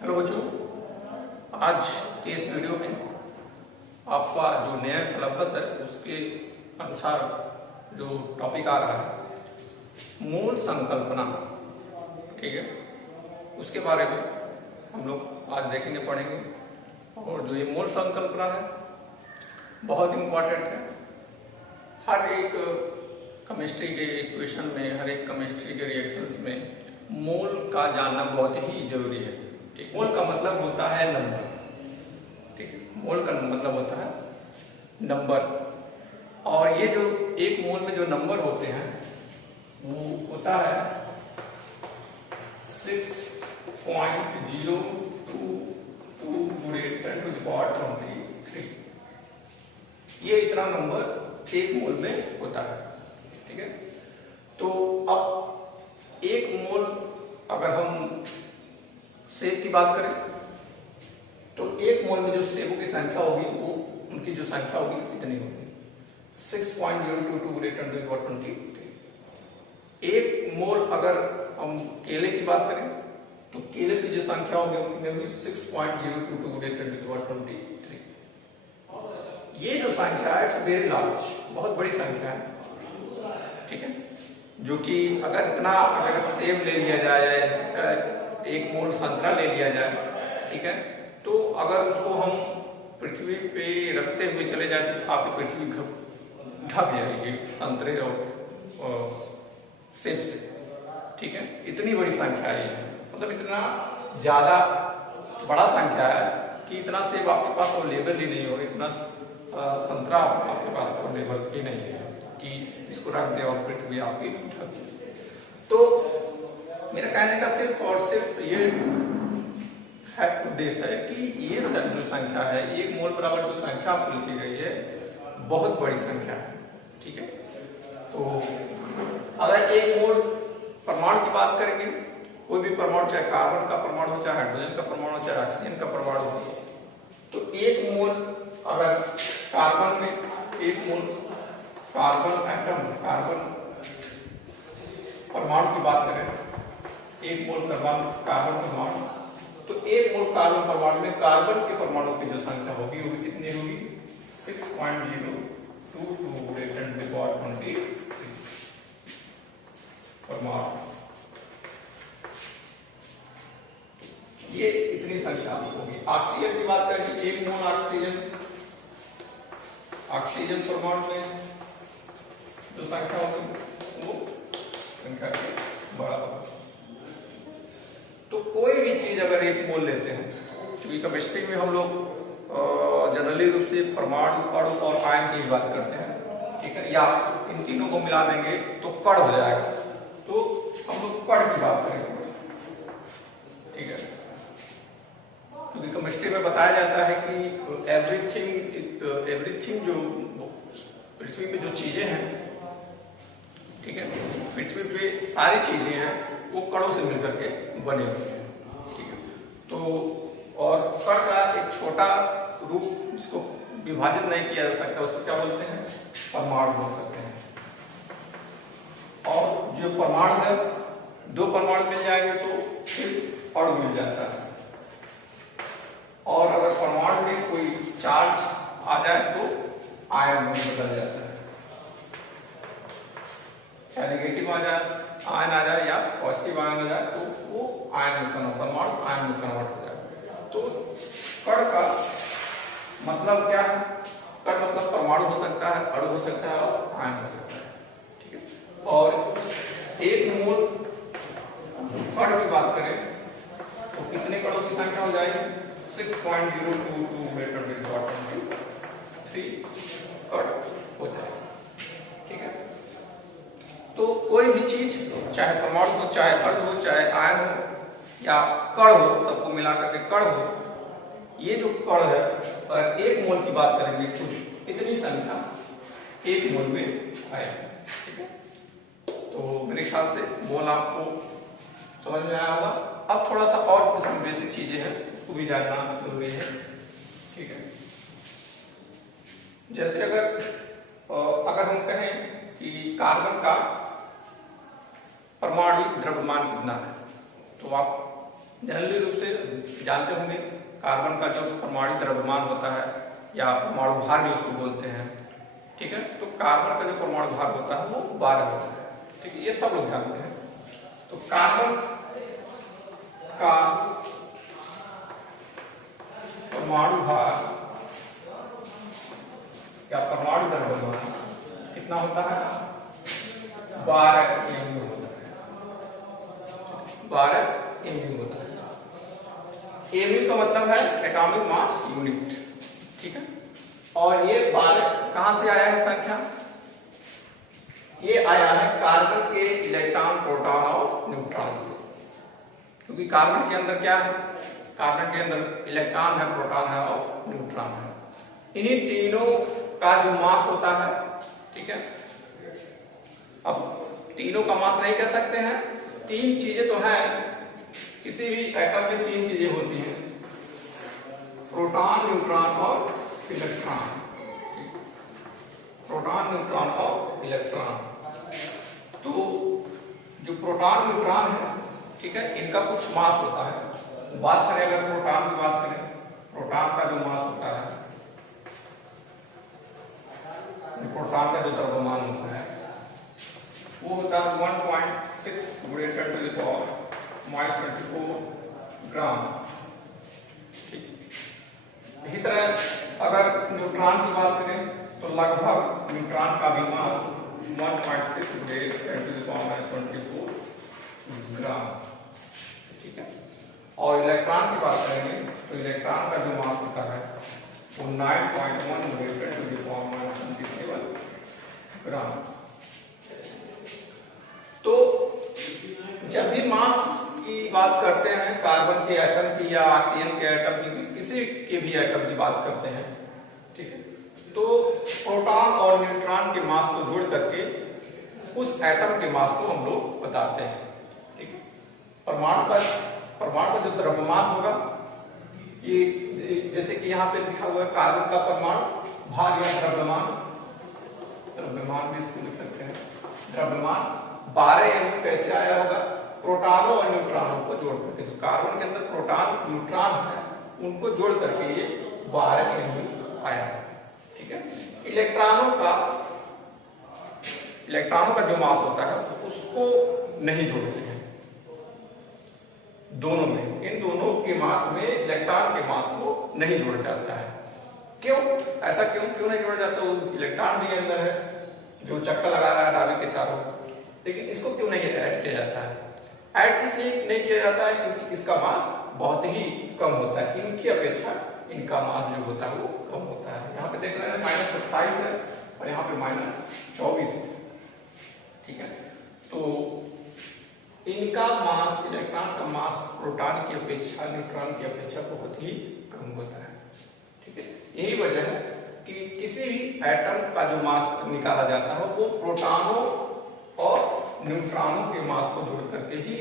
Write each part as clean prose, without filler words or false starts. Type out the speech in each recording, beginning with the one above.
Hello बच्चों, आज के इस वीडियो में आपका जो नया सिलेबस है उसके अनुसार जो टॉपिक आ रहा है मूल संकल्पना, ठीक है, उसके बारे में हम लोग आज देखेंगे, पढ़ेंगे। और जो ये मूल संकल्पना है बहुत इम्पोर्टेंट है। हर एक केमिस्ट्री के इक्वेशन में, हर एक केमिस्ट्री के रिएक्शंस में मूल का जानना बहुत ही जरूरी है। ठीक, मोल का मतलब होता है नंबर। ठीक, मोल का मतलब होता है नंबर। और ये जो एक मोल में जो नंबर होते हैं वो होता है 6.022 × 10⁻23। ये इतना नंबर एक मोल में होता है। ठीक है, तो अब एक मोल अगर हम सेब की बात करें तो एक मोल में जो सेबों की संख्या होगी वो उनकी जो संख्या होगी कितनी होगी? 6.022 × 10⁻23। एक मोल अगर हम केले की बात करें तो केले की जो संख्या होगी उनकी 6.022 × 10⁻23। ये जो संख्या है इट्स वेरी लार्ज, बहुत बड़ी संख्या है। ठीक है, जो कि अगर सेब ले लिया जाए, इसका एक मोल संतरा ले लिया जाए, ठीक है, तो अगर उसको हम पृथ्वी पे रखते हुए चले जाए तो आपकी पृथ्वी ढक जाएगी संतरे और सेब से। ठीक है, इतनी बड़ी संख्या है, मतलब इतना ज्यादा बड़ा संख्या है कि इतना सेब आपके पास अवेलेबल ही नहीं होगा, इतना संतरा आपके पास अवेलेबल ही नहीं है कि इसको रख दे और पृथ्वी आपकी ढक जाए। तो मेरा कहने का सिर्फ और सिर्फ ये है उद्देश्य है कि ये जो संख्या है, एक मोल बराबर जो संख्या आपको लिखी गई है बहुत बड़ी संख्या है। ठीक है, तो अगर एक मोल परमाणु की बात करेंगे, कोई भी परमाणु, चाहे कार्बन का परमाणु हो, चाहे हाइड्रोजन का परमाणु, चाहे ऑक्सीजन का परमाणु हो, तो एक मोल अगर कार्बन में एक मोल कार्बन एटम, कार्बन परमाणु की बात करें, एक मोल कार्बन परमाणु, तो एक मोल कार्बन परमाणु में कार्बन के परमाणु की जो संख्या होगी वो कितनी होगी? 6.022 × 10⁻23 परमाणु। ये इतनी संख्या होगी। ऑक्सीजन की बात करें तो एक मोल ऑक्सीजन परमाणु में जो संख्या होगी वो संख्या के बराबर। तो कोई भी चीज अगर एक मोल लेते हैं, क्योंकि केमिस्ट्री में हम लोग जनरली रूप से परमाणु, अणु और आयन की बात करते हैं, ठीक है, या इन तीनों को मिला देंगे तो कण हो जाएगा, तो हम लोग कण की बात करेंगे। ठीक है, क्योंकि केमिस्ट्री में बताया जाता है कि एवरीथिंग जो पृथ्वी पे जो चीजें हैं, ठीक है, पृथ्वी पे सारी चीजें हैं वो कणों से मिलकर के बने हुए हैं। ठीक है, तो और कण का एक छोटा रूप जिसको विभाजित नहीं किया जा सकता उसको क्या बोलते हैं? परमाणु बोल सकते हैं। और जो परमाणु है, दो परमाणु मिल जाएंगे तो फिर अणु मिल जाता है। और अगर परमाणु में कोई चार्ज आ जाए तो आयन में बदल जाता है, या नेगेटिव आयन आ जाए या पॉजिटिव आयन आ जाए तो वो आयन में कन्वर्ट, परमाणु आयन में कन्वर्ट हो जाए। तो कण का मतलब क्या है? कण मतलब परमाणु हो सकता है, अणु हो सकता है और आयन हो सकता है। ठीक है, और एक मोल कण की बात करें तो कितने कणों की संख्या हो जाएगी? 6.022 × 10⁻23 कण हो जाएगा। ठीक है, तो कोई भी चीज, चाहे परमाणु हो, चाहे अणु हो, चाहे आयन हो या कण हो, सबको मिलाकर के कण हो, ये जो कण है अगर एक मोल की बात करेंगे तो इतनी संख्या एक मोल में आएगी। ठीक है, तो मेरे ख्याल से मोल आपको समझ में आया होगा। अब थोड़ा सा और कुछ बेसिक चीजें हैं उसको भी जानना जरूरी है। ठीक है, जैसे अगर हम कहें कि कार्बन का परमाणु द्रव्यमान कितना है, तो आप जनरली रूप से जानते होंगे कार्बन का जो परमाणु द्रव्यमान होता है या परमाणु भार जो उसको बोलते हैं, ठीक है। तो कार्बन का जो परमाणु भार होता है वो 12 होता है, ठीक है, ये सब लोग जानते हैं। तो कार्बन का परमाणु भार या परमाणु द्रव्यमान कितना होता है? 12 MU होता है, 12 MU होता है। MU का मतलब है एटॉमिक मास यूनिट, ठीक है। और ये 12 कहां से आया है संख्या? ये आया है कार्बन के इलेक्ट्रॉन, प्रोटॉन और न्यूट्रॉन से, क्योंकि कार्बन के अंदर क्या है? कार्बन के अंदर इलेक्ट्रॉन है, प्रोटॉन है और न्यूट्रॉन है। इन्हीं तीनों का जो मास होता है, ठीक है। अब तीनों का मास नहीं कह सकते हैं, तीन चीजें तो हैं, किसी भी एटम में तीन चीजें होती हैं, प्रोटॉन, न्यूट्रॉन और इलेक्ट्रॉन, प्रोटॉन, न्यूट्रॉन और इलेक्ट्रॉन। तो जो प्रोटॉन, न्यूट्रॉन है, ठीक है, इनका कुछ मास होता है। बात करें अगर प्रोटॉन की बात करें, प्रोटॉन का जो मास होता है, प्रोटॉन का जो द्रव्यमान होता है वो होता है 1.6 × 10⁻24 ग्राम, ठीक। इसी तरह अगर न्यूट्रॉन की बात करें तो लगभग न्यूट्रॉन का भी मास 1.6 × 10⁻24 ग्राम, ठीक है। और इलेक्ट्रॉन की बात करेंगे तो इलेक्ट्रॉन का जो मास होता है वो 9.1 × 10⁻27 ग्राम। तो जब भी मास की बात करते हैं, कार्बन के एटम की या ऑक्सीजन के एटम की, किसी के भी एटम की बात करते हैं, ठीक है, तो प्रोटॉन और न्यूट्रॉन के मास को जोड़ करके उस एटम के मास को हम लोग बताते हैं, ठीक है। परमाणु का जो द्रव्यमान होगा, ये जैसे कि यहाँ पे लिखा हुआ है कार्बन का परमाणु भार या द्रव्यमान भी इसको लिख सकते हैं, द्रव्यमान 12 MU कैसे आया होगा? प्रोटॉनों और न्यूट्रॉनों को जोड़ करके, तो कार्बन के अंदर प्रोटॉन, न्यूट्रॉन है, उनको जोड़ करके ये 12 MU आया है, ठीक है। इलेक्ट्रॉनों का जो मास होता है उसको नहीं जोड़ते हैं दोनों में, इन दोनों के मास में इलेक्ट्रॉन के मास को नहीं जोड़ा जाता है। क्यों ऐसा क्यों नहीं जोड़ा जाता? वो इलेक्ट्रॉन भी अंदर है जो चक्कर लगा रहा है डाली के चारों, लेकिन इसको क्यों नहीं ऐड किया जाता है? ऐड इसलिए नहीं किया जाता है क्योंकि इसका मास बहुत ही कम होता है, इनकी अपेक्षा इनका मास जो होता है वो कम होता है। यहाँ पे देख रहे हैं -27 है और यहाँ पे -24 है, ठीक है। तो इनका मास, इलेक्ट्रॉन का मास प्रोटॉन की अपेक्षा, न्यूट्रॉन की अपेक्षा बहुत ही कम होता है, ठीक है। यही वजह है कि किसी भी एटम का जो मास निकाला जाता है वो प्रोटॉनों और न्यूट्रॉनों के मास को जोड़ करके ही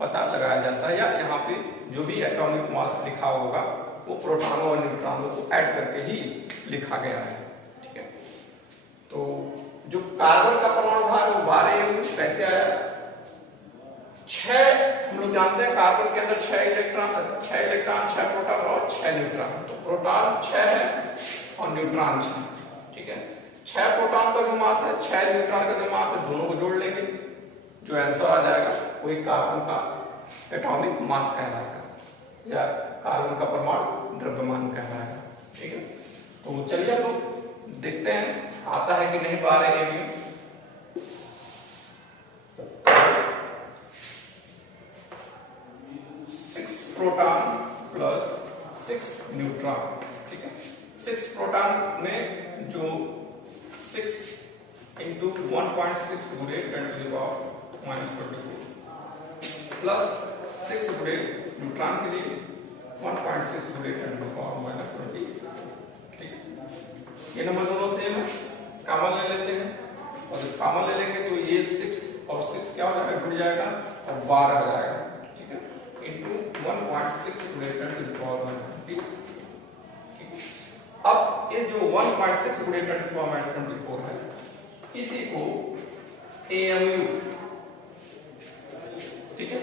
पता लगाया जाता है, या यहाँ पे जो भी एटॉमिक मास लिखा होगा वो प्रोटॉनों और न्यूट्रॉनों को ऐड करके ही लिखा गया है, ठीक है। तो जो कार्बन का परमाणु भार वो 12 MU कैसे आया? 6 हम लोग जानते हैं कार्बन के अंदर 6 इलेक्ट्रॉन, 6 प्रोटॉन और 6 न्यूट्रॉन। तो प्रोटॉन 6 है और न्यूट्रॉन 6, ठीक है। 6 प्रोटॉन का जो मास है, 6 न्यूट्रॉन का जो मास है, दोनों को जोड़ लेंगे, जो आंसर आ जाएगा वही कार्बन का एटॉमिक मास कहलाएगा या कार्बन का परमाणु द्रव्यमान कहलाएगा, ठीक है। तो चलिए हम लोग देखते हैं आता है कि नहीं 12 MU। 6 प्रोटॉन प्लस 6 न्यूट्रॉन, ठीक है। 6 प्रोटॉन में जो 6 × 1.6 × 10⁻24 प्लस 6 × न्यूट्रॉन के लिए 1.6 × 10⁻20, ठीक है। ये नंबर दोनों सेम है, कॉमन ले लेते हैं, और जब कॉमन ले लेंगे तो ये 6 और 6 क्या हो जाएगा? जुड़ जाएगा और 12 हो जाएगा, ठीक है, इंटू 1.6 × 10⁻20, ठीक है। अब ये जो 1.6 × 10⁻24 है, इसी को AMU, ठीक है,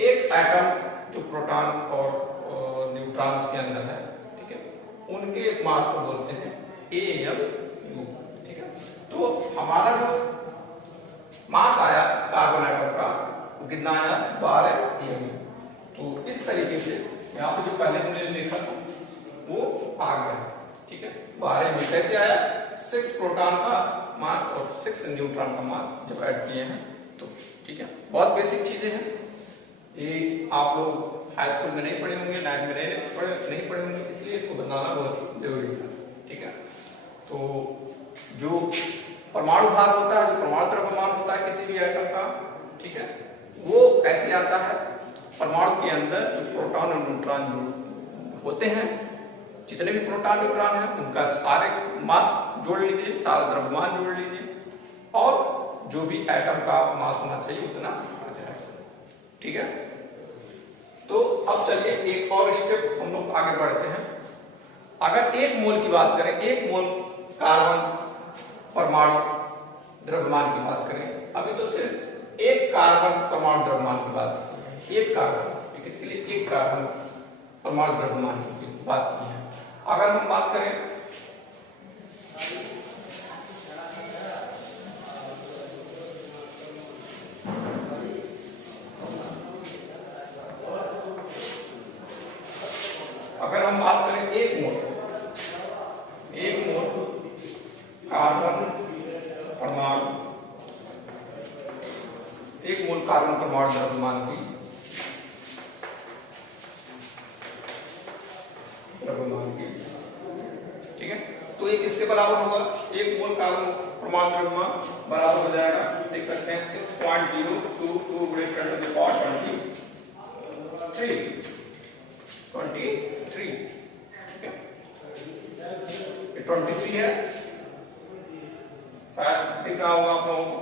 एक एटम जो प्रोटॉन और न्यूट्रॉन के अंदर है, ठीक है, उनके मास को बोलते हैं AMU, ठीक है। तो हमारा जो मास आया कार्बन एटम का वो कितना आया 12 AMU। तो इस तरीके से यहाँ पे जो पहले हमने लिखा था वो आ गया, ठीक है। 12 AMU कैसे आया, 6 प्रोटॉन का मास और 6 न्यूट्रॉन का मास जब ऐड किए हैं तो, ठीक है। बहुत बेसिक चीजें हैं ये, आप लोग हाई स्कूल में नहीं पढ़े होंगे, 9th में नहीं पढ़े होंगे, इसलिए इसको बताना बहुत जरूरी है, ठीक है। तो जो परमाणु भार होता है, जो परमाणु द्रव्यमान होता है किसी भी एटम का, ठीक है, वो ऐसे आता है परमाणु के अंदर जो प्रोटॉन और न्यूट्रॉन होते हैं, जितने भी प्रोटॉन न्यूट्रॉन है उनका सारे मास जोड़ लीजिए, सारा द्रव्यमान जोड़ लीजिए और जो भी एटम का मास होना चाहिए उतना आ जाएगा, ठीक है। तो अब चलिए एक और स्टेप हम लोग आगे बढ़ते हैं। अगर 1 मोल की बात करें, 1 मोल कार्बन परमाणु द्रव्यमान की बात करें, अभी तो सिर्फ एक कार्बन परमाणु द्रव्यमान की बात की है, एक कार्बन, इसके लिए एक कार्बन परमाणु द्रव्यमान की बात की है। अगर हम बात करें एक मोल कार्बन परमाणु, 1 मोल कार्बन परमाणु द्रव्यमान की ठीक है, तो एक इसके बराबर होगा, 1 मोल कार्बन परमाणु द्रव्यमान बराबर हो जाएगा, देख सकते हैं 6.022 × 10⁻23, ठीक है, 23 है, शायद दिख रहा होगा आप लोगों को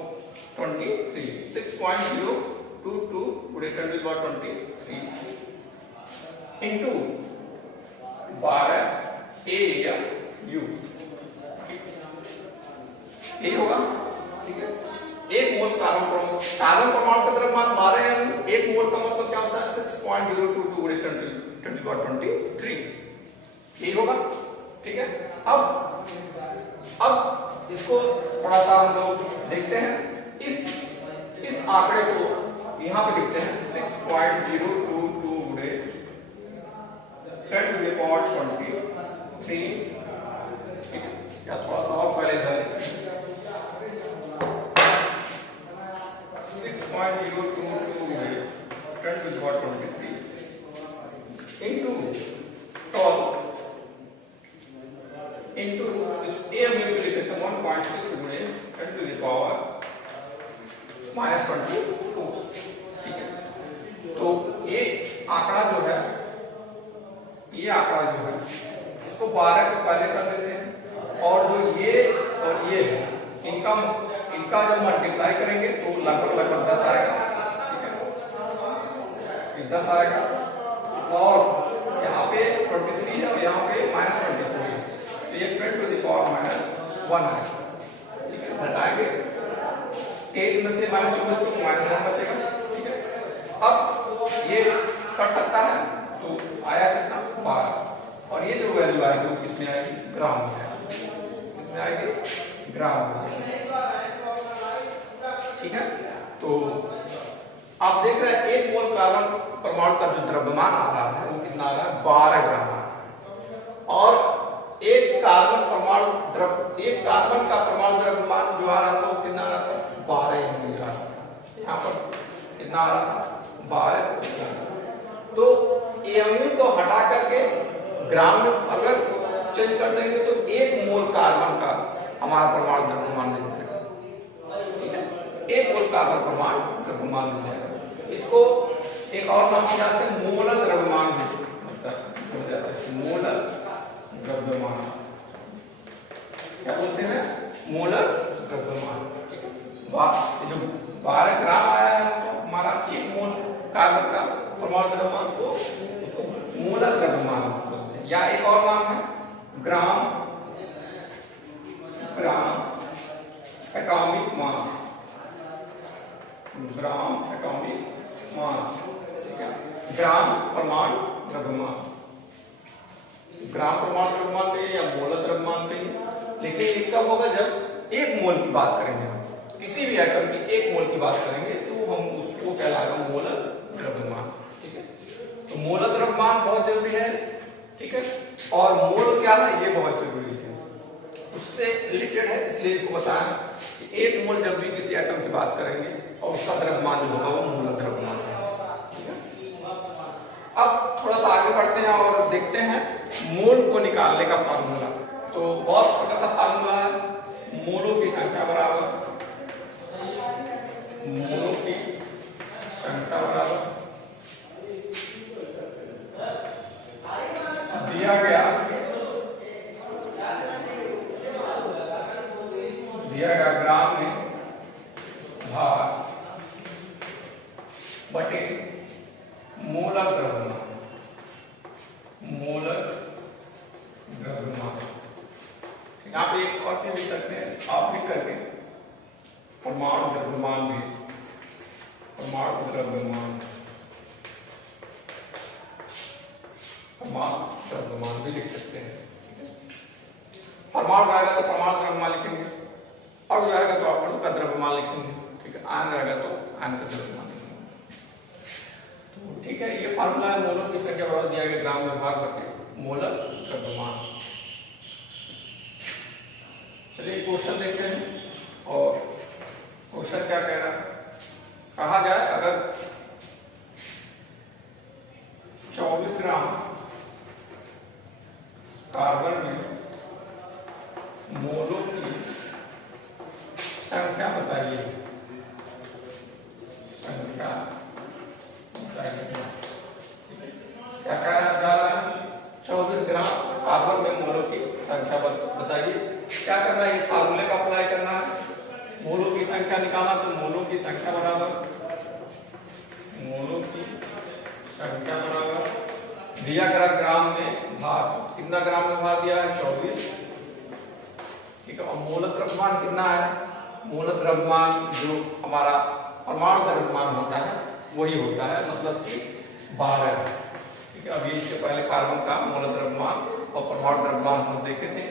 23, 6.022 × 10⁻23 इंटू 12 AMU, यही होगा, ठीक है। 1 मोल कार्बन परमाणु का द्रव्यमान 12 AMU, 1 मोल का मतलब क्या होता है 6.022 × 10⁻23, यही होगा, ठीक है। अब इसको थोड़ा सा हम लोग देखते हैं, इस आंकड़े को यहाँ पे लिखते हैं 6.022 × 10⁻23, ठीक है, या थोड़ा सा और पहले इधर 6.022 × 10⁻23 इंटू 12 इंटू AMU के लिख सकते हैं 1.6 × 10⁻24, ठीक है। तो ये आंकड़ा जो है, इसको 12 को पहले कर देते हैं और जो ये और ये है इनका जो मल्टीप्लाई करेंगे तो लगभग 10 आएगा, ठीक है, 10 आएगा और यहाँ पे 23 है और यहाँ पे -24 है, तो ये 10⁻⁻1 आएगा, ठीक है, घटाएंगे 23 में से -24 को -1 बचेगा, ठीक है। अब ये कर सकता है तो आया कितना 12 और ये जो वैल्यू आएगी वो किसमें आएगी, ग्राम में आएगी, किसमें आएगी, ग्राम में, ठीक है। तो आप देख रहे हैं 1 मोल कार्बन परमाणु का जो द्रव्यमान आ रहा है वो कितना आ रहा है 12 ग्राम आ रहा है और एक कार्बन का परमाणु द्रव्यमान जो आ रहा था वो कितना आ रहा था 12 AMU आ रहा था, यहाँ पर कितना आ रहा था 12। तो AMU को हटा करके ग्राम में अगर चेंज कर देंगे तो 1 मोल कार्बन का हमारा परमाणु द्रव्यमान मिल जाएगा, ठीक है, 1 मोल कार्बन परमाणु द्रव्यमान मिल जाएगा। इसको एक और नाम से जानते हैं मोलर द्रव्यमान भी होता है, मोलर द्रव्यमान, क्या बोलते हैं, मोलर द्रव्यमान, ठीक है। जो 12 ग्राम आया है हमारा 1 मोल कार्बन का परमाणु द्रव्यमान को उसको मोलर द्रव्यमान बोलते हैं, या एक और नाम है gram atomic mass, gram atomic mass, ठीक है। ग्राम परमाणु द्रव्यमान, ग्राम परमाणु द्रव्यमान कहिए या मोलर द्रव्यमान कहिए, लेकिन ये कब होगा जब एक मोल की बात करेंगे हम, किसी भी एटम की एक मोल की बात करेंगे तो हम उसको कहलाएगा मोलर द्रव्यमान। ठीक है, तो मोलर द्रव्यमान बहुत जरूरी है। ठीक है, और मोल क्या है ये बहुत जरूरी है, उससे रिलेटेड है, इसलिए इसको बताया कि एक मोल जब भी किसी एटम की बात करेंगे और उसका द्रव्यमान जो होगा वो मोलर द्रव्यमान है। अब थोड़ा सा आगे बढ़ते हैं और देखते हैं मोल को निकालने का फार्मूला। तो बहुत छोटा सा फार्मूला है, मोलों की संख्या बराबर मोलों की संख्या बराबर दिया गया ग्राम में भार बटे मोलर द्रव्यमान, मोलर द्रव्यमान। आप एक और चीज लिख सकते हैं, आप लिख करके परमाणु द्रव्यमान भी, परमाणु द्रव्यमान, परमाणु द्रव्यमान भी लिख सकते हैं। परमाणु रहेगा तो परमाणु द्रव्यमान लिखेंगे, और रहेगा तो अणु का द्रव्यमान लिखेंगे। ठीक है, आयन रहेगा तो आयन का द्रव्यमान लिखेंगे। तो ठीक है, ये फार्मूला है, मोलों की संख्या बराबर दिया गया ग्राम में भार बटे मोलर द्रव्यमान। चलिए क्वेश्चन देखते हैं, और क्वेश्चन क्या कह रहा है, कहा जाए अगर 24 ग्राम कार्बन में मोलों की संख्या बताइए, संख्या बताइए। क्या कहा जा रहा है, 24 ग्राम कार्बन में मोलों की संख्या बताइए। क्या करना है, फार्मूले का अप्लाई करना है, मोलों की संख्या निकालना, तो मोलों की संख्या बराबर मोलों की संख्या बराबर दिया गया ग्राम में भार, कितना ग्राम में भार दिया है 24। ठीक है, और मोलर द्रव्यमान कितना है, मोलर द्रव्यमान जो हमारा परमाणु द्रव्यमान होता है वही होता है, मतलब कि 12। ठीक है, अभी इससे पहले कार्बन का मोलर द्रव्यमान और परमाणु द्रव्यमान हम देखे थे,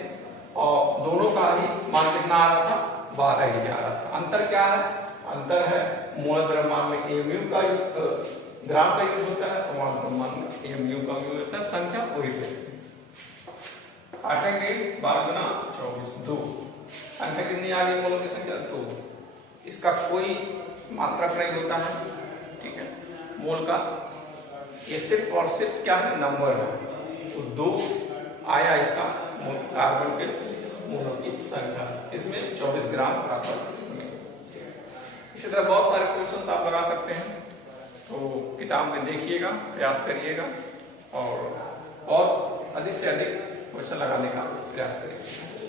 और दोनों का ही मान कितना आ रहा था, 12 ही जा रहा था। अंतर क्या है, अंतर है मोलर द्रव्यमान में एमयू का ग्राम का यूज होता है, परमाणु द्रव्यमान में एमयू का यूज होता है, संख्या वही रहती है। काटेंगे 12 गुना 24, 2। संख्या कितनी आ गई, मोलों की संख्या 2। इसका कोई मात्रक नहीं होता है। ठीक है, मोल का ये सिर्फ और सिर्फ क्या है, नंबर है, तो 2 आया इसका कार्बन के मोलों की संख्या, इसमें 24 ग्राम कार्बन में। इसी तरह बहुत सारे क्वेश्चन आप लगा सकते हैं, तो किताब में देखिएगा, प्रयास करिएगा, और अधिक से अधिक क्वेश्चन लगाने का प्रयास करिएगा।